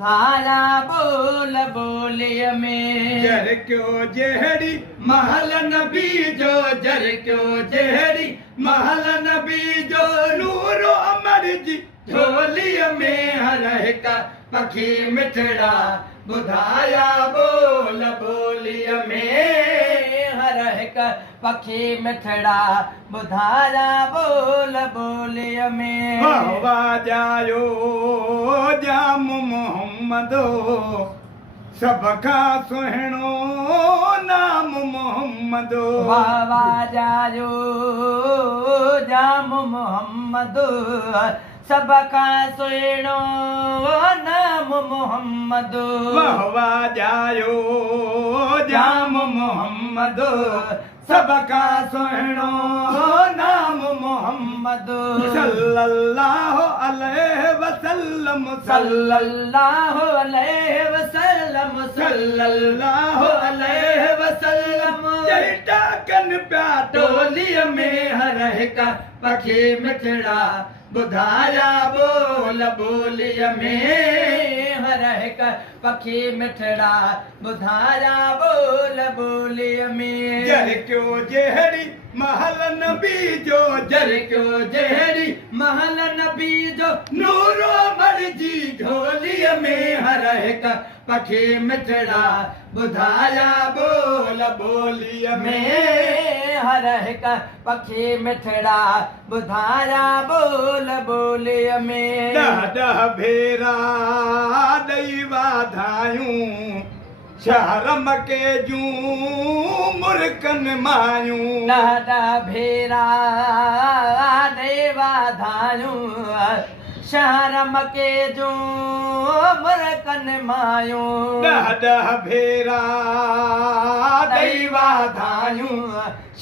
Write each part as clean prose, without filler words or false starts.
धारा बोल बोलिय में जर क्यों जहरी महल नबी जो जर क्यों जहरी महल नबी जो नूरो अमर जी झोलिय में हर का पखी मिठड़ा बुधाया बोल बोलिय में हर का पखी मिठड़ा बुधाया बोल बोलिय में वाह जायो जाम मोहम्मदो सबका सुहिणो नाम मोहम्मदो वावा जायो जाम मोहम्मद सबका सुहिणो नाम मोहम्मद वाह जायो जाम मोहम्मदो सबका सुहिणो नाम मोहम्मद सल्लल्लाहु अलैहि वसल्लम सल्लल्लाहु अलैहि वसल्लम सल्लल्लाहु अलैहि वसल्लम जैटा कन प्या टोलिय में हर का पखी मिठड़ा बुधाया बोल बोलिय में हर का पखी मिठड़ा बुधाया बोल बोलिय में जर क्यों जहरी महल नबी जो जर क्यों जहरी महल नबी जो नूरो मर्जी ढोलिय में हर का पखी मिठड़ा बुधाया बोल बोलिय में हर का पखी मिठड़ा बुधाया बोल बोलिय में ॾह भेरा ॾई वाधायूं शहरम के जूं मुर्कन मायूं ॾाढा भेरा देवा धायूं शहरम के जूं मुर्कन मायूं ॾह भेरा ॾई वाधायूं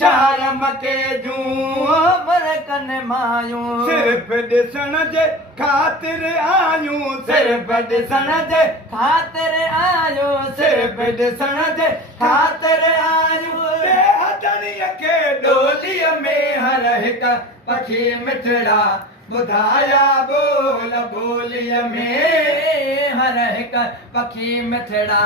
शहरम के जूं मुर्कन मायूं सिर्फ ॾिसण जे ख़ातिर आयूं सिर्फ ॾिसण जे खातिर आयो सिर्फ ॾिसण जे खातिर आयो हथड़ीअ खे डोलीअ में हर हिक पखी मिठड़ा बुधाया बोल बोलिय में हर हिक पखी मिठड़ा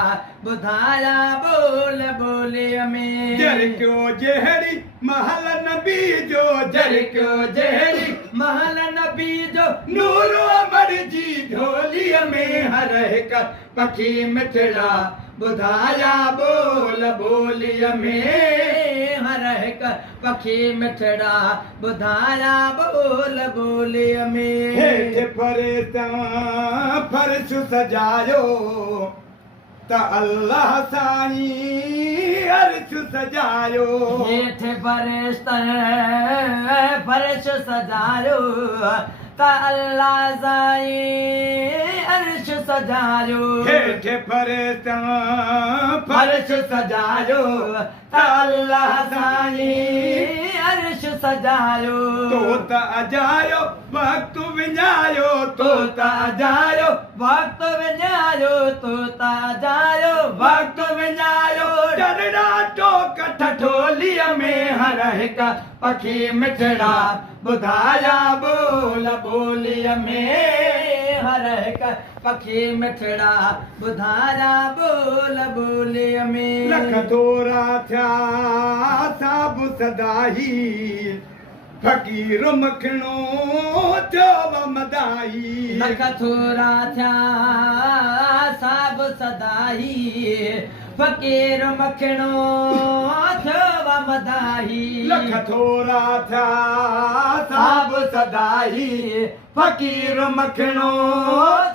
बुधाया बोल बोलिय में जर क्यों जहरी महल नबी जो जर क्यों जहरी महल नबी जो नूरो मर्जी ढोलिय में हर हिक पखी मिठड़ा बुधाया बोल बोलिय में हर हिक पखी मिठड़ा बुधाया बोल बोलिय में हेठि फरिश्ता फर्श सजायो त अल्लाह साईं अर्श सजायो हेठि फर्श सजायो त अल्लाह साईं अर्श सजायो हेठि फरिश्ता फर्श सजायो त अल्लाह साईं अर्श सजायो तो त अजायो वक्त विञायो तो त अजायो वक्त विञायो तो ता जायो वक्त विञायो डरड़ा टोक ठठोलीअ में हर हिक पखी मिठड़ा बुधाया बोल बोलिय में हर हिक पखी मिठड़ा बुधाया बोल बोलिय में लख थोरा थिया साब सदाही फ़कीर मखणो चव मदाही लख थोरा थिया साब सदाही फ़कीर मखणो चव मदाही लख थोरा थिया साब सदाही फ़कीर मखणो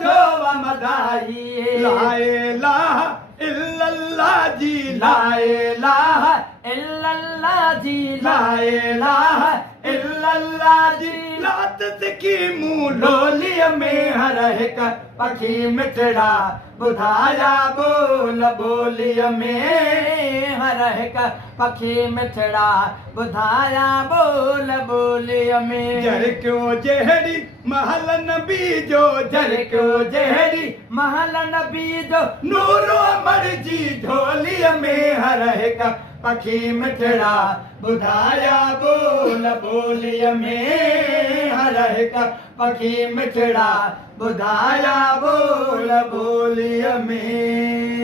चव मदाही ला इलाहा इल्लल्लाह जी ला इलाहा इल्लल्लाह जी ला इलाहा इल्लल्लाह जी लात सिखी मुंह लोलीअ में हर हिक पखी मिठड़ा बुधाया बोल बोलिय में हर हिक पखी मिठड़ा बुधाया बोल बोलिय में जर क्यों जहरी महल नबी जो जर क्यों जहरी महल नबी जो नूरो मर्जी ढोलिय में हर हिक पखी मिठड़ा ॿुधाया बोल ॿोलीअ में हर हिक पखी मिठड़ा ॿुधाया बोल ॿोलीअ में